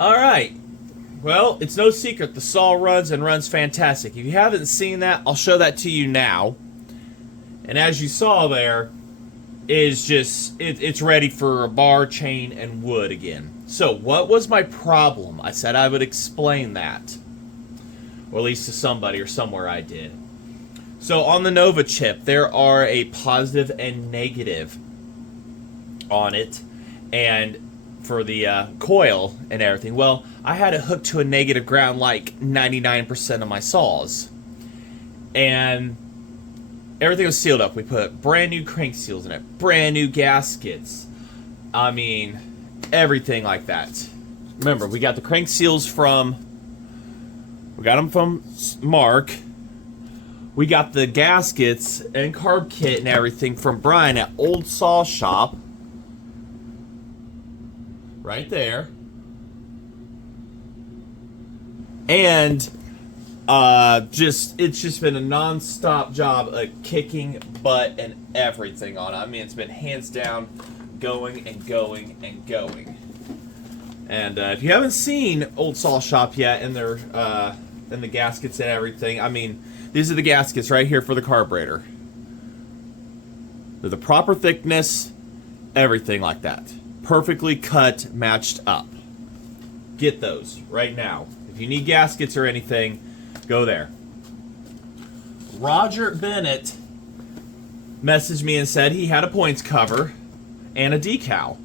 All right. Well, it's no secret the saw runs and runs fantastic. If you haven't seen that, I'll show that to you now. And as you saw there, is just it's ready for a bar, chain, and wood again. So what was my problem? I said I would explain that, or at least to somebody or somewhere I did. So on the Nova chip, there are a positive and negative on it, and for the coil and everything. Well, I had it hooked to a negative ground like 99% of my saws, and everything was sealed up. We put brand new crank seals in it, brand new gaskets. I mean, everything like that. Remember, we got the crank seals from Mark. We got the gaskets and carb kit and everything from Brian at Old Saw Shop. Right there. And it's just been a non-stop job of kicking butt and everything on it. I mean, it's been hands down going and going and going. And if you haven't seen Old Saw Shop yet in their in the gaskets and everything, I mean, these are the gaskets right here for the carburetor. They're the proper thickness, everything like that. Perfectly cut, matched up. Get those right now. If you need gaskets or anything, go there. Roger Bennett messaged me and said he had a points cover and a decal.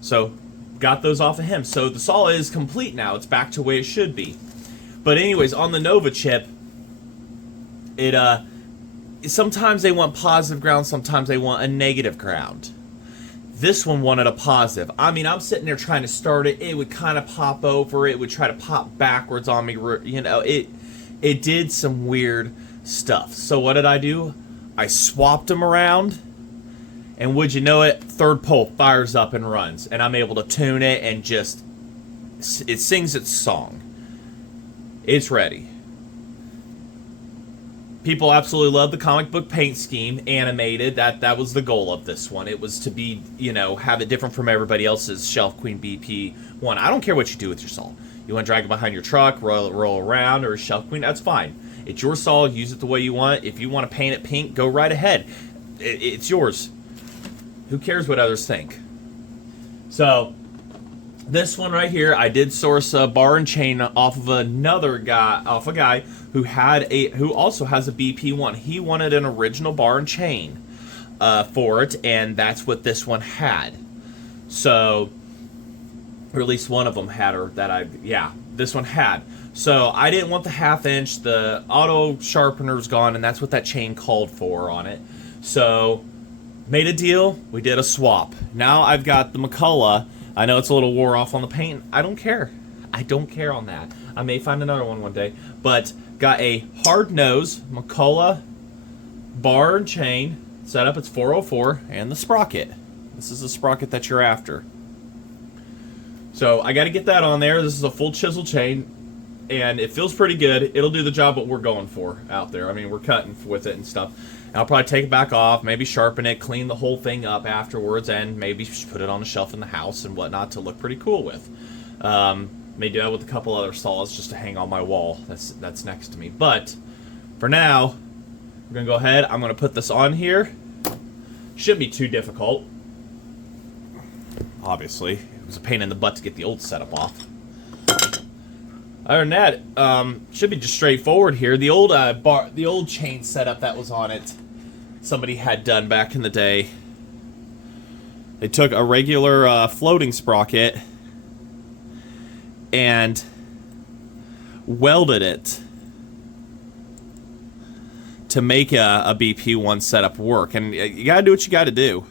So, got those off of him. So, the saw is complete now. It's back to where it should be. But anyways, on the Nova chip, sometimes they want positive ground, sometimes they want a negative ground. This one wanted a positive. I mean, I'm sitting there trying to start it. It would kind of pop over. It would try to pop backwards on me. You know, it did some weird stuff. So what did I do? I swapped them around. And would you know it, third pole fires up and runs. And I'm able to tune it and just, it sings its song. It's ready. People absolutely love the comic book paint scheme, animated. That was the goal of this one. It was to be, you know, have it different from everybody else's Shelf Queen BP1. I don't care what you do with your saw. You want to drag it behind your truck, roll around, or a Shelf Queen, that's fine. It's your saw, use it the way you want. If you want to paint it pink, go right ahead. It's yours. Who cares what others think? So, this one right here, I did source a bar and chain off of a guy who also has a BP1. He wanted an original bar and chain for it, and that's what this one had. So, or at least one of them had, this one had. So I didn't want the 1/2 inch. The auto sharpener's gone, and that's what that chain called for on it. So, made a deal. We did a swap. Now I've got the McCulloch. I know it's a little wore off on the paint. I don't care. I don't care on that. I may find another one day. But got a hard nose McCulloch bar and chain setup. It's 404 and the sprocket. This is the sprocket that you're after. So I got to get that on there. This is a full chisel chain, and it feels pretty good. It'll do the job what we're going for out there. I mean, we're cutting with it and stuff. And I'll probably take it back off, maybe sharpen it, clean the whole thing up afterwards, and maybe put it on a shelf in the house and whatnot to look pretty cool with. May do that with a couple other saws just to hang on my wall that's next to me. But for now, we're going to go ahead. I'm going to put this on here. Shouldn't be too difficult. Obviously, it was a pain in the butt to get the old setup off. Other than that, should be just straightforward here. The old chain setup that was on it, somebody had done back in the day. They took a regular floating sprocket and welded it to make a BP1 setup work. And you gotta do what you gotta do.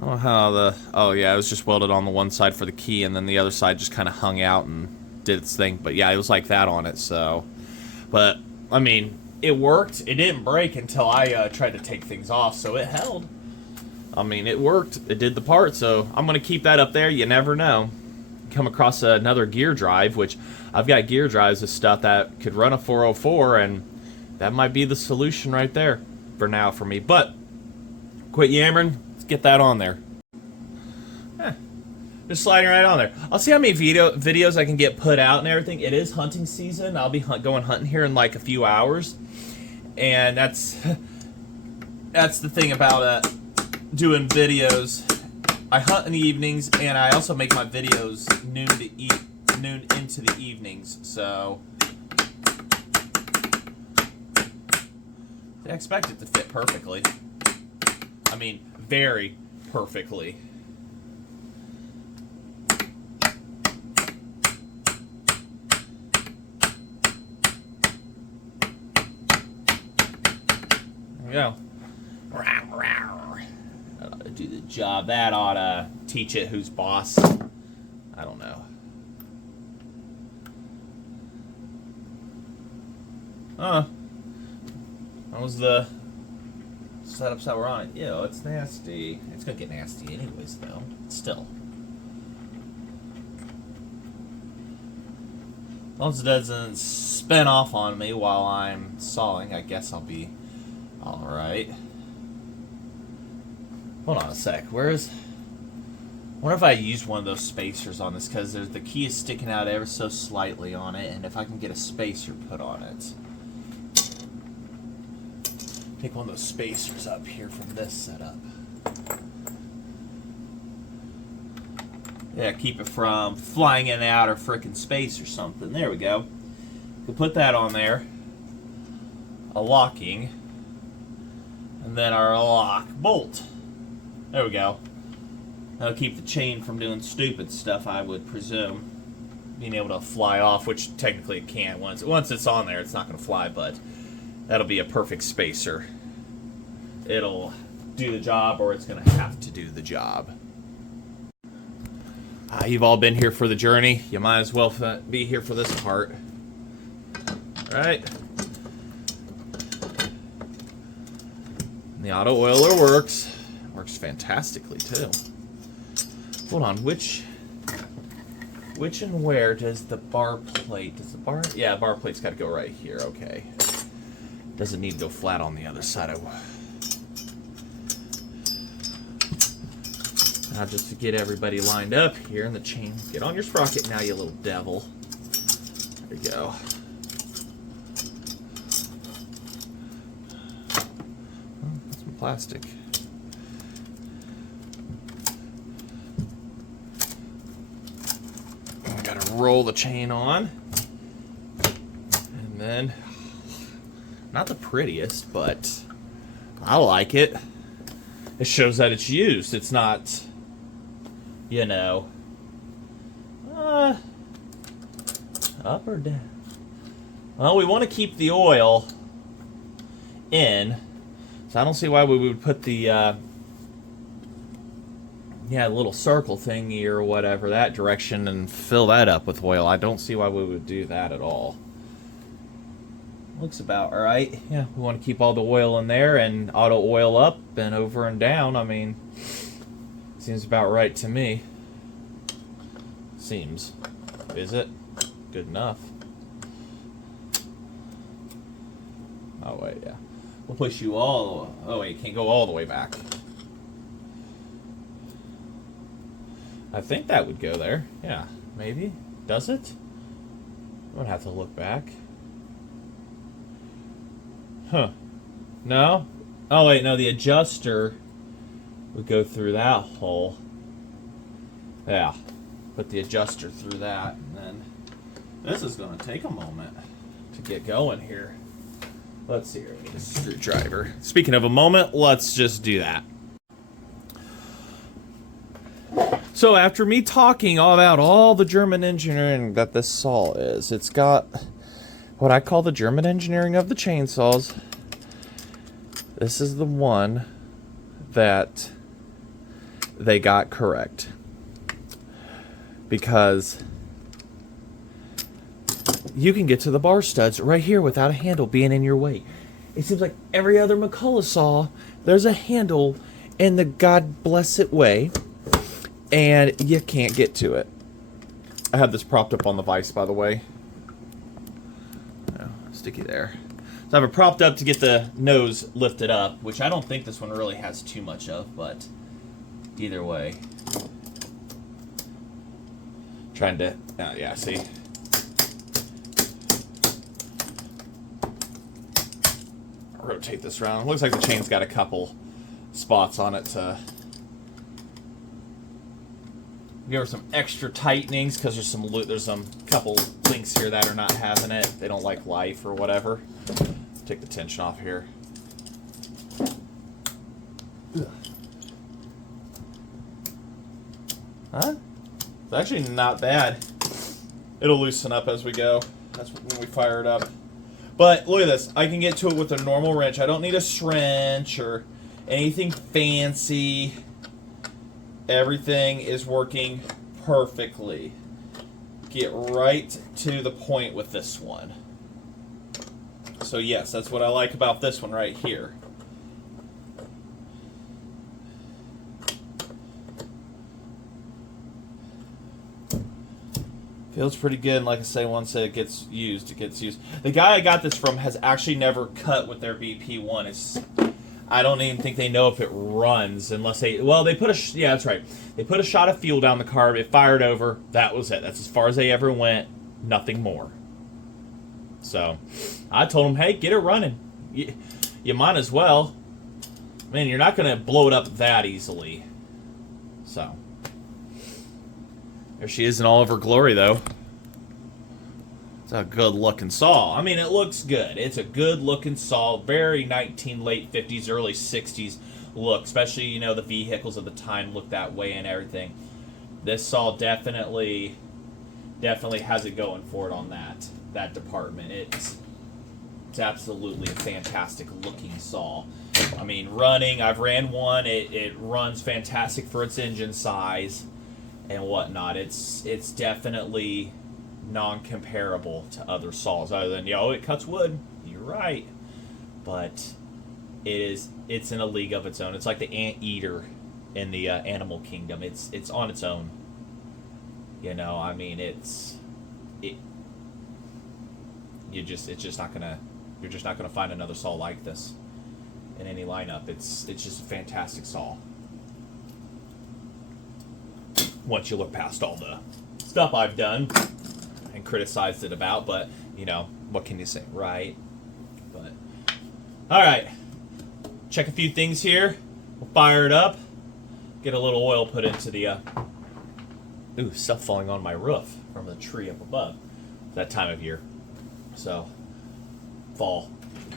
I don't know how it was just welded on the one side for the key, and then the other side just kind of hung out and did its thing. But yeah, it was like that on it. So, but I mean, it worked. It didn't break until I tried to take things off, so it held. I mean, it worked. It did the part. So I'm gonna keep that up there. You never know. Come across another gear drive, which I've got gear drives of stuff that could run a 404, and that might be the solution right there for now for me. But quit yammering. Let's get that on there. Just sliding right on there. I'll see how many videos I can get put out and everything. It is hunting season. I'll be going hunting here in like a few hours. And that's the thing about doing videos. I hunt in the evenings, and I also make my videos noon into the evenings. So I expect it to fit perfectly. I mean, very perfectly. There we go. Do the job. That ought to teach it who's boss. I don't know. That was the setups that were on it. Ew, it's nasty. It's gonna get nasty anyways, though. Still. As long as it doesn't spin off on me while I'm sawing, I guess I'll be alright. Hold on a sec. I wonder if I used one of those spacers on this, because the key is sticking out ever so slightly on it, and if I can get a spacer put on it. Take one of those spacers up here from this setup. Yeah, keep it from flying in and out of frickin' space or something. There we go. We'll put that on there. A locking. And then our lock bolt. There we go. That'll keep the chain from doing stupid stuff, I would presume. Being able to fly off, which technically it can't. Once it's on there, it's not going to fly, but that'll be a perfect spacer. It'll do the job, or it's going to have to do the job. You've all been here for the journey. You might as well be here for this part. All right. And the auto oiler works. Works fantastically too. Hold on, which and where does the bar plate? Yeah, bar plate's got to go right here. Okay. Doesn't need to go flat on the other side. Now, just to get everybody lined up here in the chain, get on your sprocket now, you little devil. There you go. Oh, that's some plastic. Roll the chain on, and then, not the prettiest, but I like it. It shows that it's used. It's not, you know, up or down. Well, we want to keep the oil in, so I don't see why we would put the little circle thingy or whatever that direction and fill that up with oil. I don't see why we would do that at all. Looks about alright. Yeah, we want to keep all the oil in there and auto oil up and over and down. I mean, seems about right to me. Seems. Is it? Good enough. Oh wait, yeah. We'll push you all. Oh wait, can't go all the way back. I think that would go there. Yeah, maybe. Does it? I'm gonna have to look back. Huh. No? Oh, wait, no, the adjuster would go through that hole. Yeah. Put the adjuster through that, and then this is gonna take a moment to get going here. Let's see here. We need a screwdriver. Speaking of a moment, let's just do that. So after me talking all about all the German engineering that this saw is, it's got what I call the German engineering of the chainsaws. This is the one that they got correct. Because you can get to the bar studs right here without a handle being in your way. It seems like every other McCulloch saw, there's a handle in the God bless it way, and you can't get to it. I have this propped up on the vise, by the way. Oh, sticky there. So I have it propped up to get the nose lifted up, which I don't think this one really has too much of, but either way. Trying to, yeah, see. Rotate this around. Looks like the chain's got a couple spots on it to give her some extra tightenings because there's some couple links here that are not having it. They don't like life or whatever. Take the tension off here. Huh? It's actually not bad. It'll loosen up as we go. That's when we fire it up. But look at this. I can get to it with a normal wrench. I don't need a wrench or anything fancy. Everything is working perfectly. Get right to the point with this one. So yes, that's what I like about this one right here. Feels pretty good, and like I say, once it gets used, it gets used. The guy I got this from has actually never cut with their BP1. I don't even think they know if it runs unless they put a, yeah, that's right. They put a shot of fuel down the carb, it fired over, that was it. That's as far as they ever went, nothing more. So, I told them, hey, get it running. You might as well. Man, you're not going to blow it up that easily. So. There she is in all of her glory, though. It's a good-looking saw. I mean, it looks good. It's a good-looking saw. Very late 50s, early 60s look. Especially, you know, the vehicles of the time look that way and everything. This saw definitely has it going for it on that department. It's absolutely a fantastic-looking saw. I mean, running, I've ran one. It runs fantastic for its engine size and whatnot. It's definitely non-comparable to other saws, other than, it cuts wood. You're right, but it's in a league of its own. It's like the anteater in the animal kingdom. It's on its own. I mean, you're just not gonna find another saw like this in any lineup. It's just a fantastic saw. Once you look past all the stuff I've done and criticized it about, but what can you say, right? But all right, check a few things here. We'll fire it up. Get a little oil put into the stuff falling on my roof from the tree up above. That time of year, so fall.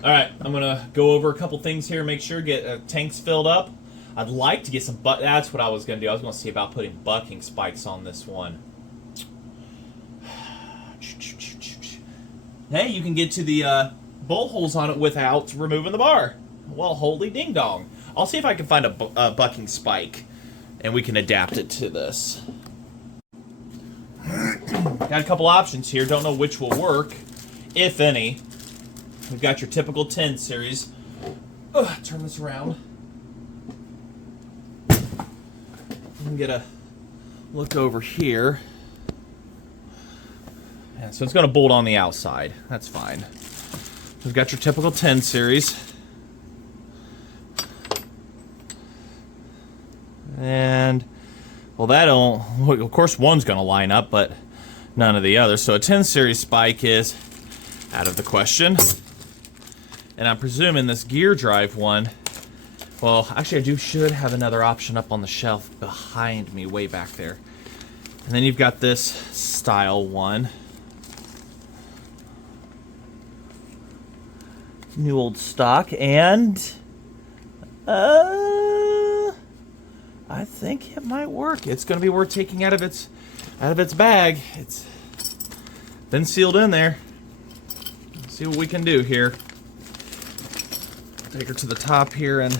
All right, I'm gonna go over a couple things here. Make sure get tanks filled up. I'd like to get some that's what I was going to do. I was going to see about putting bucking spikes on this one. Hey, you can get to the bolt holes on it without removing the bar. Well, holy ding dong. I'll see if I can find a bucking spike and we can adapt it to this. Got a couple options here. Don't know which will work, if any. We've got your typical 10 series. Turn this around. Get a look over here. Yeah, so it's going to bolt on the outside. That's fine. We've got your typical 10 series. And, well, of course one's going to line up, but none of the others. So a 10 series spike is out of the question. And I'm presuming this gear drive one, well, actually I should have another option up on the shelf behind me, way back there. And then you've got this style one. New old stock, and I think it might work. It's going to be worth taking out of its bag. It's been sealed in there. Let's see what we can do here. Take her to the top here and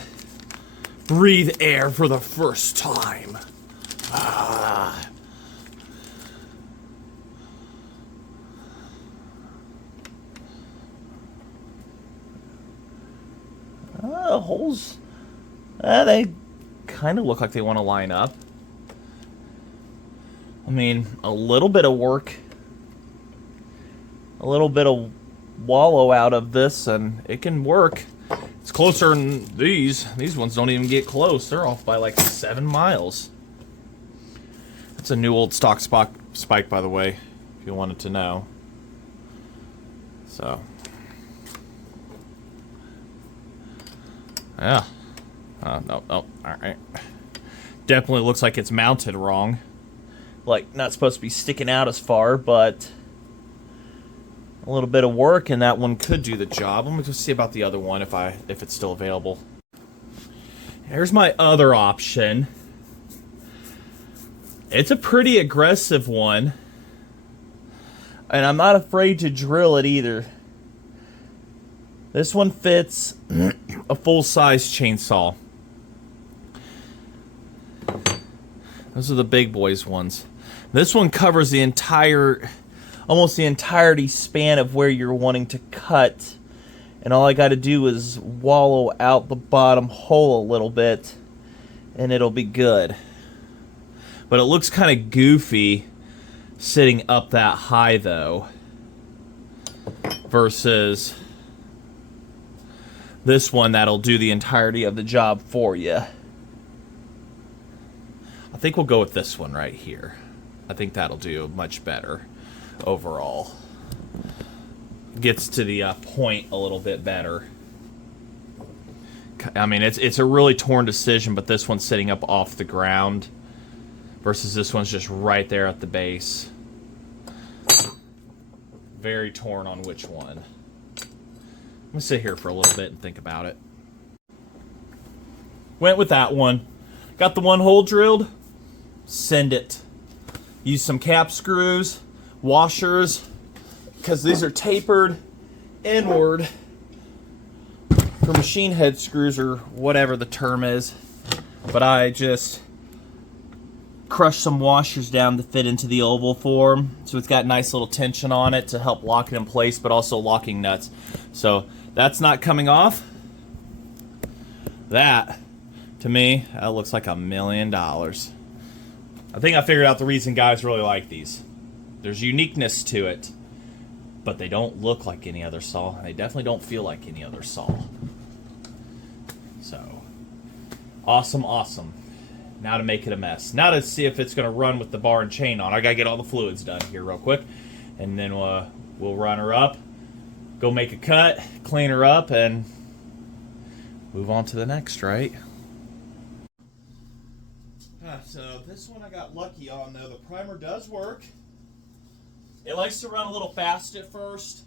breathe air for the first time. Holes, they kind of look like they want to line up. I mean, a little bit of work, a little bit of wallow out of this, and it can work. It's closer than these. These ones don't even get close. They're off by like 7 miles. It's a new old stock spike, by the way, if you wanted to know. So, yeah. No. All right. Definitely looks like it's mounted wrong. Like, not supposed to be sticking out as far, but a little bit of work, and that one could do the job. Let me just see about the other one, if it's still available. Here's my other option. It's a pretty aggressive one, and I'm not afraid to drill it either. This one fits a full-size chainsaw. Those are the big boys ones. This one covers the almost the entirety span of where you're wanting to cut. And all I got to do is wallow out the bottom hole a little bit, and it'll be good. But it looks kind of goofy sitting up that high, though, versus this one that'll do the entirety of the job for you. I think we'll go with this one right here. I think that'll do much better overall. Gets to the point a little bit better. I mean, it's a really torn decision, but this one's sitting up off the ground versus this one's just right there at the base. Very torn on which one. I'm gonna sit here for a little bit and think about it. Went with that one. Got the one hole drilled. Send it. Use some cap screws, washers, because these are tapered inward for machine head screws or whatever the term is. But I just crushed some washers down to fit into the oval form, so it's got nice little tension on it to help lock it in place, but also locking nuts. So that's not coming off. That, to me, that looks like $1 million. I think I figured out the reason guys really like these. There's uniqueness to it, but they don't look like any other saw, and they definitely don't feel like any other saw. So, awesome. Now to make it a mess. Now to see if it's going to run with the bar and chain on. I got to get all the fluids done here real quick, and then we'll run her up, go make a cut, clean her up, and move on to the next, right? So this one I got lucky on, though. The primer does work. It likes to run a little fast at first,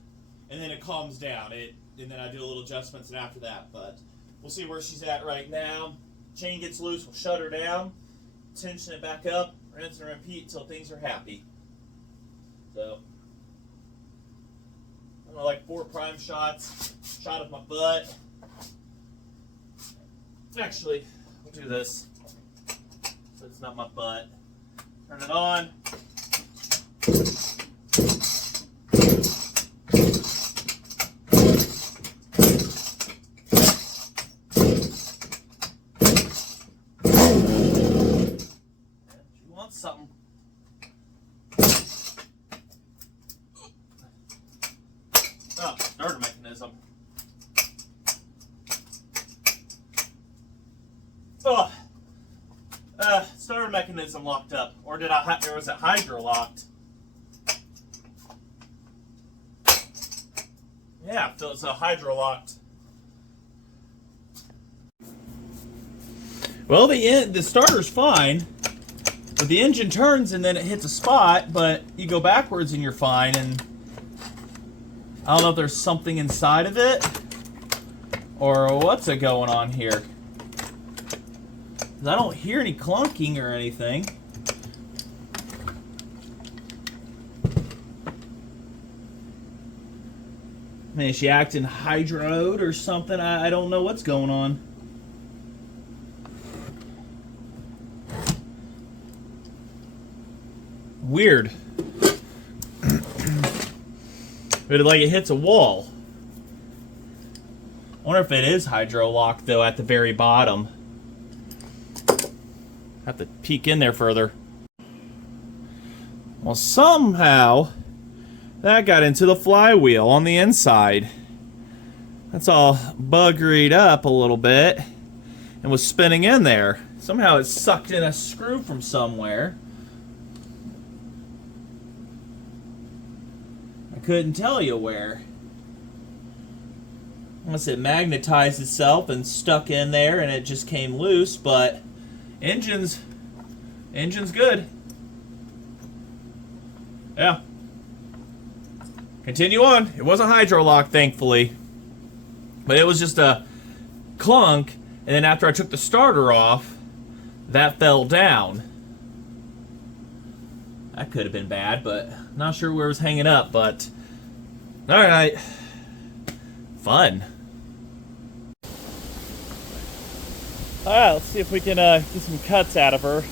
and then it calms down. And then I do a little adjustments after that. But we'll see where she's at right now. Chain gets loose, we'll shut her down, tension it back up, rinse and repeat until things are happy. So, I don't know, like 4 prime shots, shot of my butt. Actually, we'll do this. So it's not my butt. Turn it on. She wants something. Oh, starter mechanism. Oh. Starter mechanism locked up, or was it hydro locked? Yeah, so it's a hydro locked. Well, the starter's fine, but the engine turns and then it hits a spot, but you go backwards and you're fine. And I don't know if there's something inside of it or what's going on here. I don't hear any clunking or anything. I mean, is she acting hydroed or something? I don't know what's going on. Weird. But like it hits a wall. I wonder if it is hydro locked though at the very bottom. Have to peek in there further. Well, somehow that got into the flywheel on the inside. That's all buggeried up a little bit and was spinning in there. Somehow it sucked in a screw from somewhere. I couldn't tell you where. Unless it magnetized itself and stuck in there and it just came loose, but engine's good. Yeah. Continue on. It wasn't hydro lock, thankfully. But it was just a clunk, and then after I took the starter off, that fell down. That could have been bad, but not sure where it was hanging up, but alright. Fun. Alright, let's see if we can get some cuts out of her.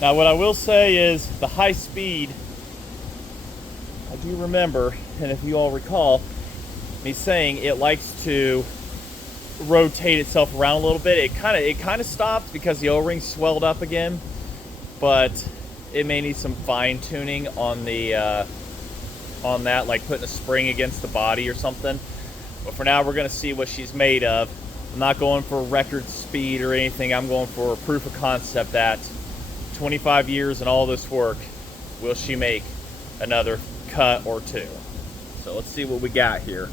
Now what I will say is the high speed, I do remember, and if you all recall, me saying it likes to rotate itself around a little bit. It kind of stopped because the O-ring swelled up again, but it may need some fine tuning on the on that, like putting a spring against the body or something. But for now, we're going to see what she's made of. I'm not going for record speed or anything. I'm going for proof of concept that 25 years and all this work, will she make another cut or two? So let's see what we got here.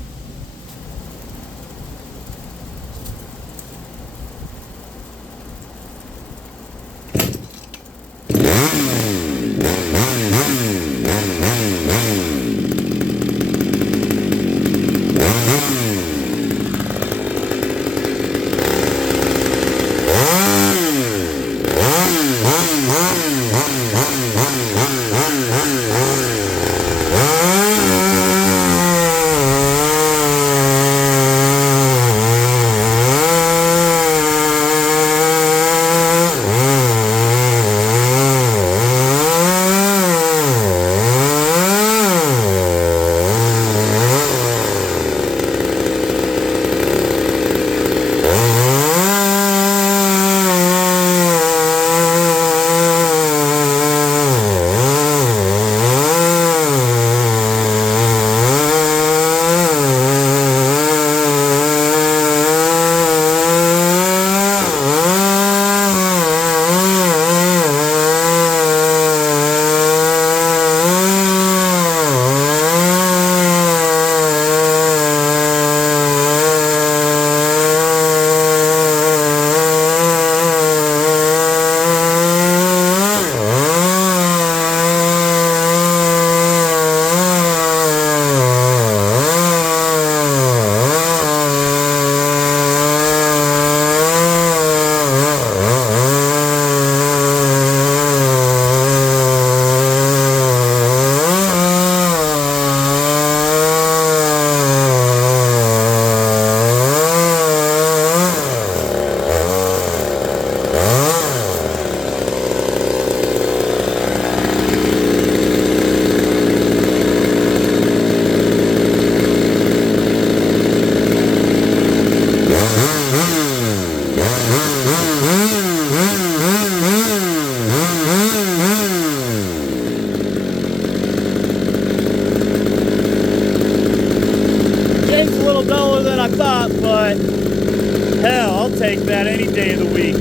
take that any day of the week.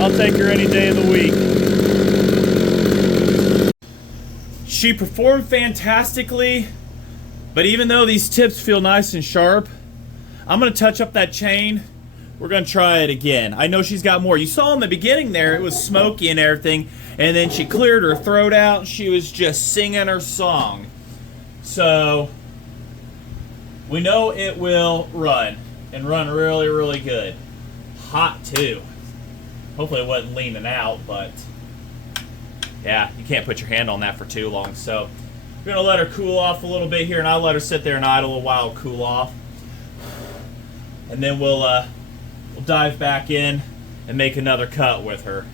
I'll take her any day of the week. She performed fantastically, but even though these tips feel nice and sharp, I'm going to touch up that chain. We're going to try it again. I know she's got more. You saw in the beginning there, it was smoky and everything, and then she cleared her throat out, and she was just singing her song. So, we know it will run, and run really, really good. Hot, too. Hopefully it wasn't leaning out, but yeah, you can't put your hand on that for too long. So, we're going to let her cool off a little bit here, and I'll let her sit there and idle a while, cool off. And then we'll dive back in and make another cut with her.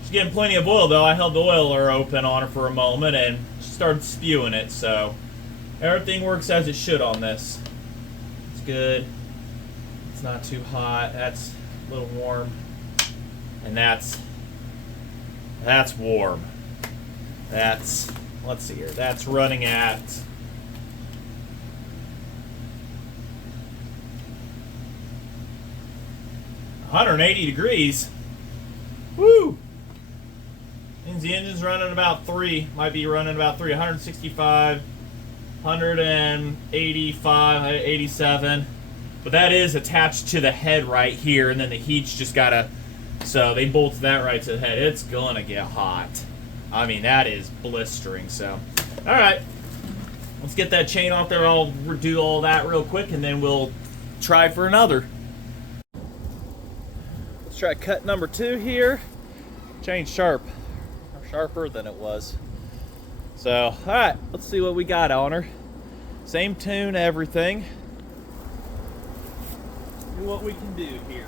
She's getting plenty of oil, though. I held the oiler open on her for a moment, and she started spewing it, so everything works as it should on this. It's good. It's not too hot. That's a little warm. And that's warm. That's, let's see here, that's running at 180 degrees. Woo! The engine's running about 3. Might be running about 3. 165, 185, 87. But that is attached to the head right here, and then the heat's just gotta. So they bolted that right to the head. It's gonna get hot. I mean, that is blistering. So, all right, let's get that chain off there. I'll do all that real quick, and then we'll try for another. Let's try cut number 2 here. Chain sharp, or sharper than it was. So, all right, let's see what we got on her. Same tune, everything. See what we can do here.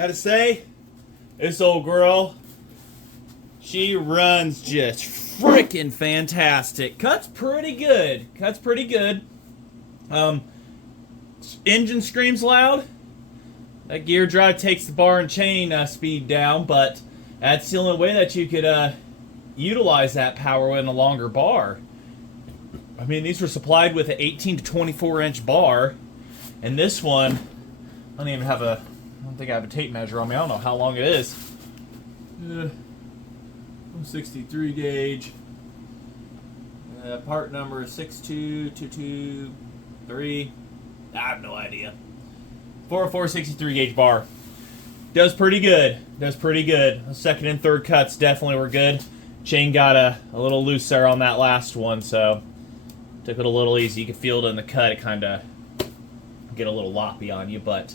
gotta say, this old girl, she runs just freaking fantastic. Cuts pretty good. Engine screams loud. That gear drive takes the bar and chain speed down, but that's the only way that you could utilize that power in a longer bar. I mean, these were supplied with an 18 to 24 inch bar, and this one, I don't think I have a tape measure on me. I don't know how long it is. 63 gauge. Part number is 62223. I have no idea. 404 63 gauge bar. Does pretty good. The second and third cuts definitely were good. Chain got a little loose there on that last one, so took it a little easy. You can feel it in the cut. It kind of get a little loppy on you, but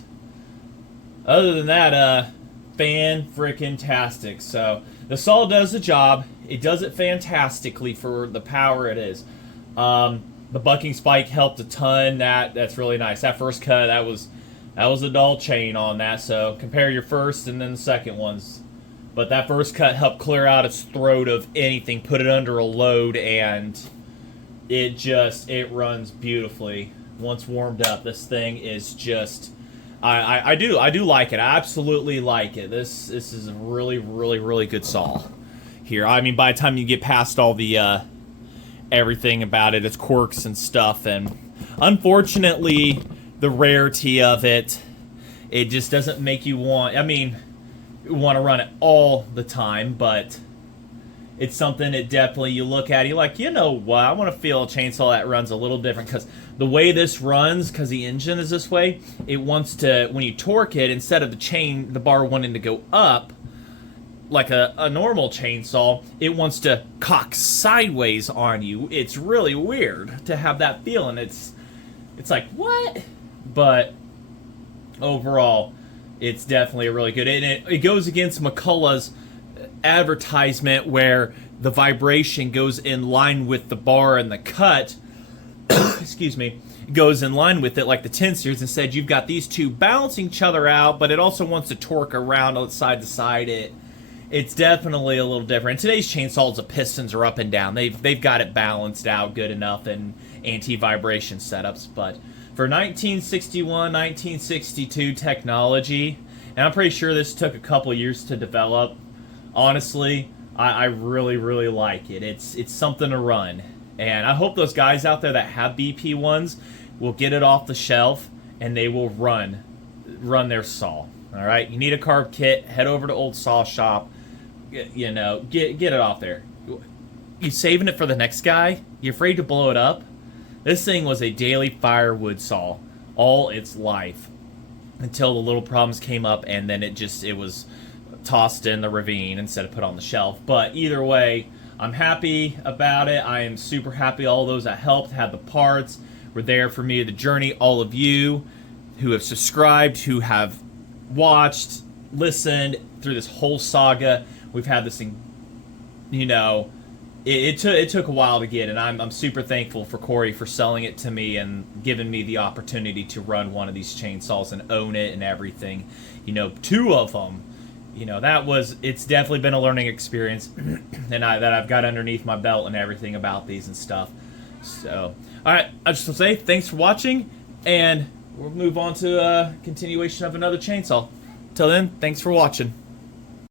other than that, fan-frickin-tastic. So the saw does the job. It does it fantastically for the power it is. The bucking spike helped a ton. That's really nice. That first cut, that was a dull chain on that. So compare your first and then the second ones. But that first cut helped clear out its throat of anything, put it under a load, and it runs beautifully. Once warmed up, this thing is just, I do like it. I absolutely like it. This is a really, really, really good saw here. I mean, by the time you get past all the everything about it, its quirks and stuff, and unfortunately the rarity of it just doesn't make you want, I mean, want to run it all the time, but it's something that definitely you look at, you're like, you know what, I want to feel a chainsaw that runs a little different, because the way this runs, because the engine is this way, it wants to, when you torque it, instead of the bar wanting to go up like a normal chainsaw, it wants to cock sideways on you. It's really weird to have that feeling. It's like, what? But overall, it's definitely a really good, and it goes against McCulloch's advertisement where the vibration goes in line with the bar and the cut excuse me, goes in line with it like the 10 series. Instead, you've got these two balancing each other out, but it also wants to torque around side to side. It's definitely a little different. Today's chainsaws, the pistons are up and down. They've got it balanced out good enough in anti-vibration setups, but for 1961, 1962 technology, and I'm pretty sure this took a couple years to develop, honestly, I really, really like it. It's something to run. And I hope those guys out there that have BP1s will get it off the shelf and they will run their saw. All right, you need a carb kit, head over to Old Saw Shop, you know, get it off there. You saving it for the next guy? You afraid to blow it up? This thing was a daily firewood saw all its life until the little problems came up, and then it was tossed in the ravine instead of put on the shelf. But either way, I'm happy about it. I am super happy all those that helped, had the parts, were there for me, the journey. All of you who have subscribed, who have watched, listened through this whole saga. We've had this thing, you know, it took a while to get, and I'm super thankful for Corey for selling it to me and giving me the opportunity to run one of these chainsaws and own it and everything. You know, 2 of them. You know, it's definitely been a learning experience, and that I've got underneath my belt and everything about these and stuff. So, all right, I just want to say thanks for watching, and we'll move on to a continuation of another chainsaw. Till then, thanks for watching.